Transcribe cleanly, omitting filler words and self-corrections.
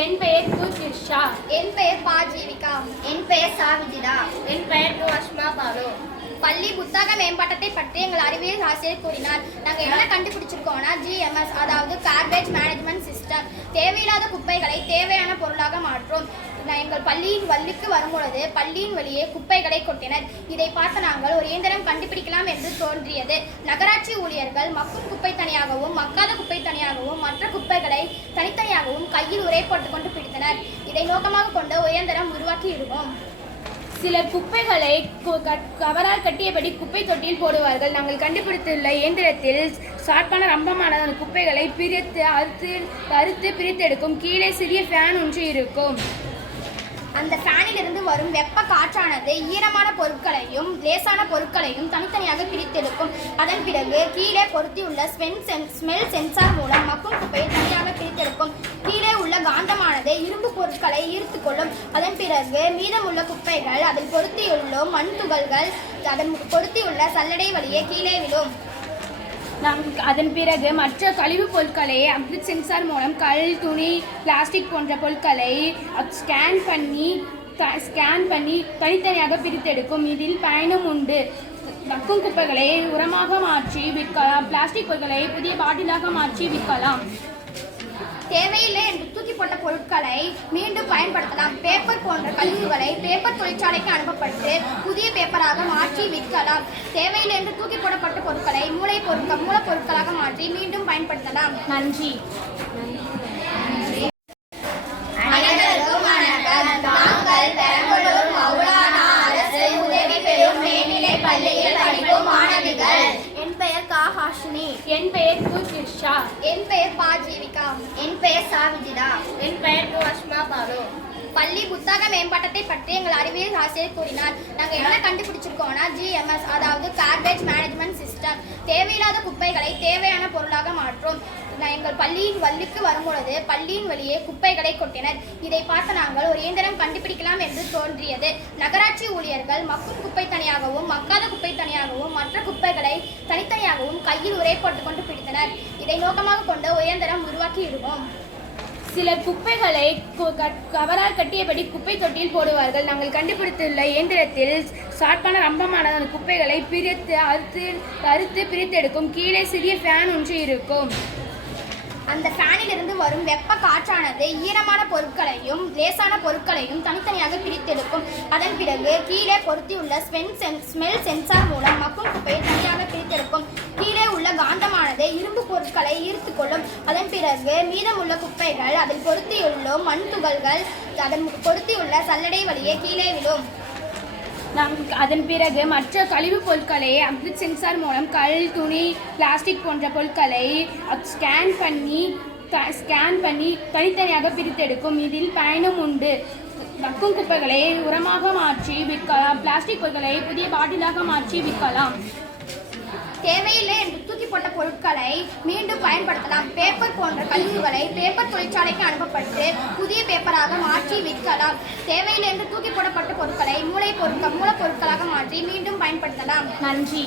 என் பெயர் கு திர்ஷா. என் பெயர் பா ஜீவிகா. என் பெயர் சாவிஜிதா. என் பெயர் கு அஸ்மா பாலு. பள்ளி புத்தக மேம்பாட்டத்தை பற்றி எங்கள் அறிவியல் ஆசிரியர் கூறினார். நாங்கள் என்ன கண்டுபிடிச்சிருக்கோம்னா ஜிஎம்எஸ், அதாவது கார்பேஜ் மேனேஜ்மெண்ட் சிஸ்டம். தேவையில்லாத குப்பைகளை தேவையான பொருளாக மாற்றும். எங்கள் பள்ளியின் வள்ளிக்கு வரும்பொழுது பள்ளியின் வெளியே குப்பைகளை கொட்டினர். இதை பார்த்த நாங்கள் ஒரு இயந்திரம் கண்டுபிடிக்கலாம் என்று தோன்றியது. நகராட்சி ஊழியர்கள் மக்கும் குப்பை தனியாகவும் மக்காத குப்பை தனியாகவும் மற்ற குப்பைகளை தனித்தனியாகவும் கையில் உரை போட்டுக்கொண்டு பிடித்தனர். இதை நோக்கமாக கொண்டு ஒரு இயந்திரம் உருவாக்கியிருக்கோம். சிலர் குப்பைகளை கவரால் கட்டியபடி குப்பை தொட்டியில் போடுவார்கள். நாங்கள் கண்டுபிடித்துள்ள இயந்திரத்தில் ஷார்ப்பான ரம்பமான குப்பைகளை அறுத்து பிரித்தெடுக்கும். கீழே சிறிய ஃபேன் ஒன்று இருக்கும். அந்த ஃபேனிலிருந்து வரும் வெப்ப காற்றானது ஈரமான பொருட்களையும் லேசான பொருட்களையும் தனித்தனியாக பிரித்தெடுக்கும். அதன் பிறகு கீழே பொருத்தியுள்ள ஸ்மெல் சென்சார் மூலம் மக்கும் குப்பையை தனியாக பிரித்தெடுக்கும். கீழே உள்ள காந்தமானது இரும்பு பொருட்களை ஈர்த்து கொள்ளும். அதன் பிறகு மீதமுள்ள குப்பைகள் அதில் பொருத்தியுள்ள மண் துகள்கள் அதன் பொருத்தியுள்ள சல்லடை வழியே கீழே விழும். அதன் பிறகு மற்ற கழிவுப் பொருட்களை அப்ரிட் சென்சார் மூலம் கல், துணி, பிளாஸ்டிக் போன்ற பொருட்களை ஸ்கேன் பண்ணி தனித்தனியாக பிரித்தெடுக்கும். இதில் பயனும் உண்டு. மக்கும் குப்பைகளை உரமாக மாற்றி விற்கலாம். பிளாஸ்டிக் பொருட்களை புதிய பாட்டிலாக மாற்றி விற்கலாம். தேவையில்லை என்று தூக்கி போட்ட பொருட்களை மீண்டும் பயன்படுத்தலாம். பேப்பர் போன்ற கழிவுகளை பேப்பர் தொழிற்சாலைக்கு அனுப்பப்பட்டு புதிய பேப்பராக மாற்றி விற்கலாம். தேவையில்லை என்று தூக்கி போடப்பட்ட பொருட்களை மூலப்பொருட்களாக மாற்றி மீண்டும் பயன்படுத்தலாம். நன்றி. அனைவருக்கும் வணக்கம். நாங்கள் பெரம்பலூர் மௌலானா அரசு உதவி பெறும் மேல்நிலை பள்ளியில் படிக்கும் மாணவிகள். என் பெயர் கா ஹாஷினி. என் பெயர் கு திர்ஷா. என் பெயர் பா ஜீவிகா. என் பெயர் சாவிஜிதா. என் பெயர் கு அஸ்மா பாலு. பள்ளி புத்தக மேம்பாட்டத்தை பற்றி எங்கள் அறிவியல் ஆசிரியர் கூறினார். நாங்கள் என்ன கண்டுபிடிச்சிருக்கோம்னா ஜிஎம்எஸ், அதாவது கார்பேஜ் மேனேஜ்மெண்ட் சிஸ்டம். தேவையில்லாத குப்பைகளை தேவையான பொருளாக மாற்றும். எங்கள் பள்ளியின் வள்ளிக்கு வரும்பொழுது பள்ளியின் வெளியே குப்பைகளை கொட்டினர். இதை பார்த்த நாங்கள் ஒரு இயந்திரம் கண்டுபிடிக்கலாம் என்று தோன்றியது. நகராட்சி ஊழியர்கள் மக்கும் குப்பை தனியாகவும் மக்காத குப்பை தனியாகவும் மற்ற குப்பைகளை தனித்தனியாகவும் கையில் உரை போட்டுக்கொண்டு பிடித்தனர். இதை நோக்கமாக கொண்டு ஒரு இயந்திரம் உருவாக்கியிருக்கோம். சிலர் குப்பைகளை கவரால் கட்டியபடி குப்பை தொட்டியில் போடுவார்கள். நாங்கள் கண்டுபிடித்துள்ள இயந்திரத்தில் ஷார்ப்பான ரம்பமான குப்பைகளை அறுத்து பிரித்தெடுக்கும். கீழே சிறிய ஃபேன் ஒன்று இருக்கும். அந்த ஃபேனிலிருந்து வரும் வெப்ப காற்றானது ஈரமான பொருட்களையும் லேசான பொருட்களையும் தனித்தனியாக பிரித்தெடுக்கும். அதன் பிறகு கீழே பொருத்தியுள்ள ஸ்மெல் சென்சார் மூலம் மக்கும் குப்பையை தனியாக பிரித்தெடுக்கும். கீழே உள்ள காந்தமானது இரும்பு பொருட்களை ஈர்த்து கொள்ளும். அதன் பிறகு மீதமுள்ள குப்பைகள் அதில் பொருத்தியுள்ள மண் துகள்கள் அதன் பொருத்தியுள்ள சல்லடை வழியே கீழே விழும். அதன் பிறகு மற்ற கழிவுப் பொருட்களை அப்ரிட் சென்சார் மூலம் கல், துணி, பிளாஸ்டிக் போன்ற பொருட்களை ஸ்கேன் பண்ணி தனித்தனியாக பிரித்தெடுக்கும். இதில் பயனும் உண்டு. மக்கும் குப்பைகளை உரமாக மாற்றி விற்கலாம். பிளாஸ்டிக் பொருட்களை புதிய பாட்டிலாக மாற்றி விற்கலாம். தேவையில்லை என்று தூக்கி போட்ட பொருட்களை மீண்டும் பயன்படுத்தலாம். பேப்பர் போன்ற கழிவுகளை பேப்பர் தொழிற்சாலைக்கு அனுப்பப்பட்டு புதிய பேப்பராக மாற்றி விற்கலாம். தேவையில்லை என்று தூக்கி போடப்பட்ட பொருட்களை மூலப்பொருட்களாக மாற்றி மீண்டும் பயன்படுத்தலாம். நன்றி.